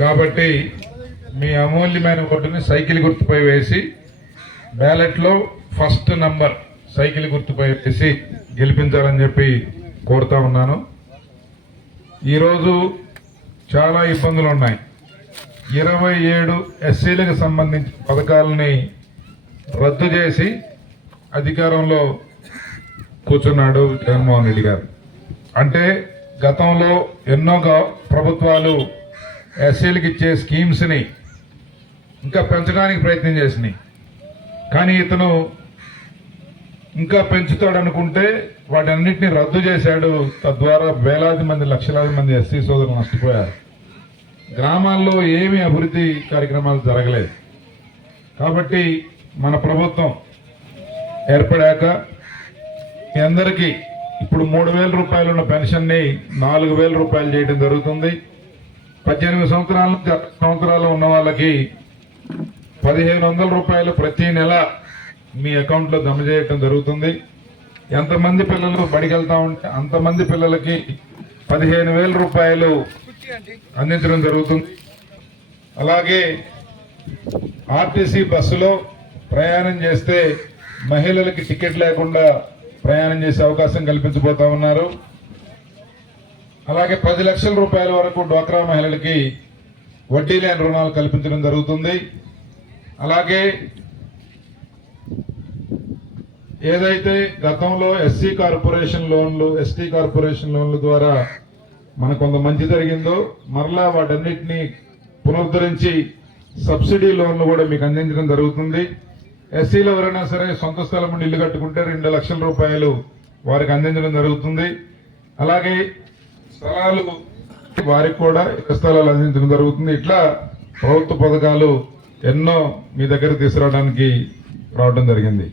కాబట్టి మీ అమూల్యమైన ఓటుని సైకిల్ గుర్తుపై వేసి బ్యాలెట్లో ఫస్ట్ నంబర్ సైకిల్ గుర్తుపై వేసి గెలిపించాలని చెప్పి కోరుతా ఉన్నాను. ఈరోజు చాలా ఇబ్బందులు ఉన్నాయి. 27 ఎస్సీలకు సంబంధించిన పథకాలని రద్దు చేసి అధికారంలో కూర్చున్నాడు జగన్మోహన్ రెడ్డి గారు. అంటే గతంలో ఎన్నో ప్రభుత్వాలు ఎస్సీలకు ఇచ్చే స్కీమ్స్ని ఇంకా పెంచడానికి ప్రయత్నం చేసినాయి. కానీ ఇతను ఇంకా పెంచుతాడు అనుకుంటే వాటన్నిటిని రద్దు చేశాడు. తద్వారా వేలాది మంది లక్షలాది మంది ఎస్సీ సోదరులు నష్టపోయారు. గ్రామాల్లో ఏమీ అభివృద్ధి కార్యక్రమాలు జరగలేదు. కాబట్టి మన ప్రభుత్వం ఏర్పడాక మీ అందరికీ ఇప్పుడు 3,000 రూపాయలు ఉన్న పెన్షన్ని 4,000 రూపాయలు చేయడం జరుగుతుంది. 18 సంవత్సరాల నుంచి 60 సంవత్సరాలు ఉన్న వాళ్ళకి 1,500 రూపాయలు ప్రతి నెల మీ అకౌంట్లో జమ చేయటం జరుగుతుంది. ఎంతమంది పిల్లలు బడికి వెళ్తా ఉంటే అంతమంది పిల్లలకి 15,000 రూపాయలు అందించడం జరుగుతుంది. అలాగే ఆర్టీసీ బస్సులో ప్రయాణం చేస్తే మహిళలకి టికెట్ లేకుండా ప్రయాణం చేసే అవకాశం కల్పించబోతా ఉన్నారు. అలాగే 10 లక్షల రూపాయల వరకు డ్వాక్రా మహిళలకి వడ్డీ లేని రుణాలు కల్పించడం జరుగుతుంది. అలాగే ఏదైతే గతంలో ఎస్సీ కార్పొరేషన్ లోన్లు, ఎస్టీ కార్పొరేషన్ లోన్ల ద్వారా మనకు కొంత మంచి జరిగిందో మరలా వాటన్నిటినీ పునరుద్ధరించి సబ్సిడీ లోన్లు కూడా మీకు అందించడం జరుగుతుంది. ఎస్సీలో ఎవరైనా సరే సొంత స్థలం నుండి ఇల్లు కట్టుకుంటే 2 లక్షల రూపాయలు వారికి అందించడం జరుగుతుంది. అలాగే స్థలాలు వారికి కూడా స్థలాలు అందించడం జరుగుతుంది. ఇట్లా ప్రభుత్వ పథకాలు ఎన్నో మీ దగ్గర తీసుకురావడానికి రావడం జరిగింది.